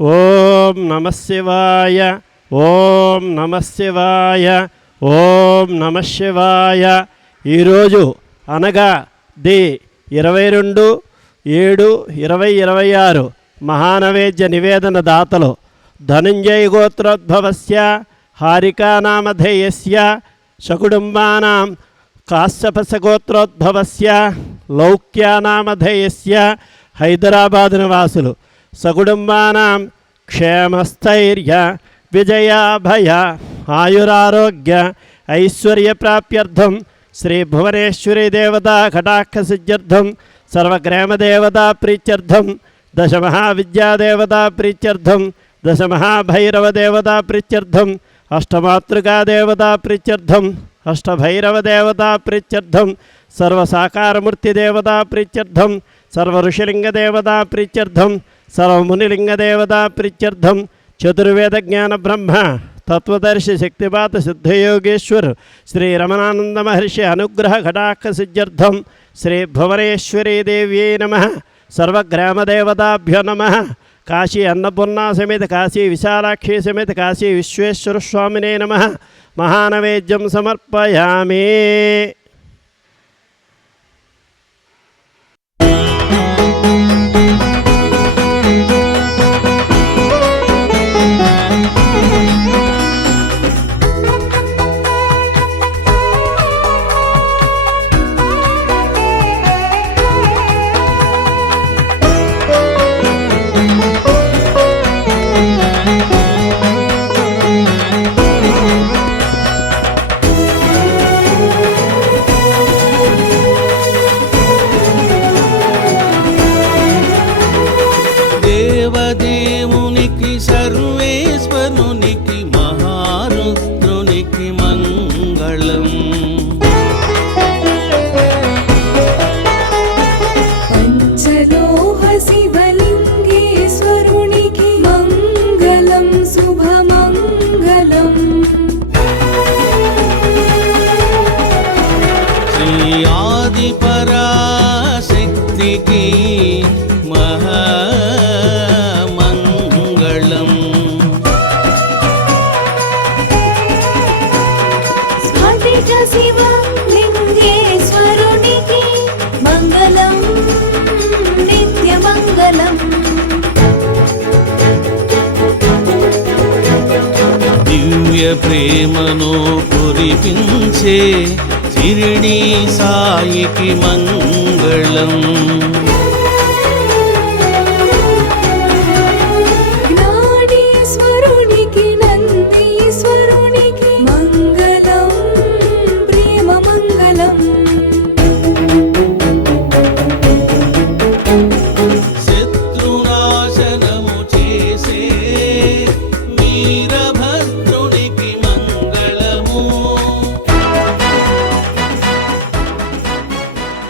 ఓం నమః శివాయ, ఓం నమః శివాయ, ఓం నమః శివాయ. ఈరోజు అనగా ది 22/7/2026 మహానవేద్య నివేదన దాతలు ధనుంజయ గోత్రోద్భవస్య హారికానామధేయస్య సకుటుంబానాం కాశ్యపస గోత్రోద్భవస్య లౌక్యానామధేయస్య హైదరాబాద్ నివాసులు సకుటుంబానాం క్షేమస్థైర్య విజయాభయ ఆయురారోగ్య ఐశ్వర్య ప్రాప్త్యర్థం శ్రీ భువనేశ్వరి దేవతా కటాక్ష సిద్ధ్యర్థం సర్వగ్రామదేవతా ప్రీత్యర్థం దశమహావిద్యాదేవతా ప్రీత్యర్థం దశమహాభైరవదేవతా ప్రీత్యర్థం అష్టమాతృకాదేవతా ప్రీత్యర్థం అష్టభైరవదేవతా ప్రీత్యర్థం సర్వసాకారమూర్తిదేవతా ప్రీత్యర్థం సర్వఋషిలింగదేవతా ప్రీత్యర్థం సర్వమునిలింగదేవతా ప్రీత్యర్థం చతుర్వేద జ్ఞాన బ్రహ్మ తత్వదర్శి శక్తిపాత సిద్ధయోగేశ్వర్ శ్రీ రమణానంద మహర్షి అనుగ్రహ కటాక్ష సిద్ధ్యర్థం శ్రీ భువనేశ్వరీ దేవ్యై నమః. సర్వగ్రామదేవతాభ్యో నమః. కాశీ అన్నపూర్ణా సమేత కాశీ విశాలాక్షి సమేత కాశీ విశ్వేశ్వర స్వామినే నమః. మహానవేద్యం సమర్పయామి. దేవదేవునికి సర్వేశ్వరునికి మహారుద్రునికి మంగళం. పంచలోహ శివలింగేశ్వరునికి మంగళం శుభమంగళం. శ్రీ ఆది పరాశక్తికి మహామంగళం. స్ఫటిక శివలింగేశ్వరునికి మంగళం నిత్యమంగళం. దివ్య ప్రేమను కురిపించే షిరిడీ సాయికి మంగళం.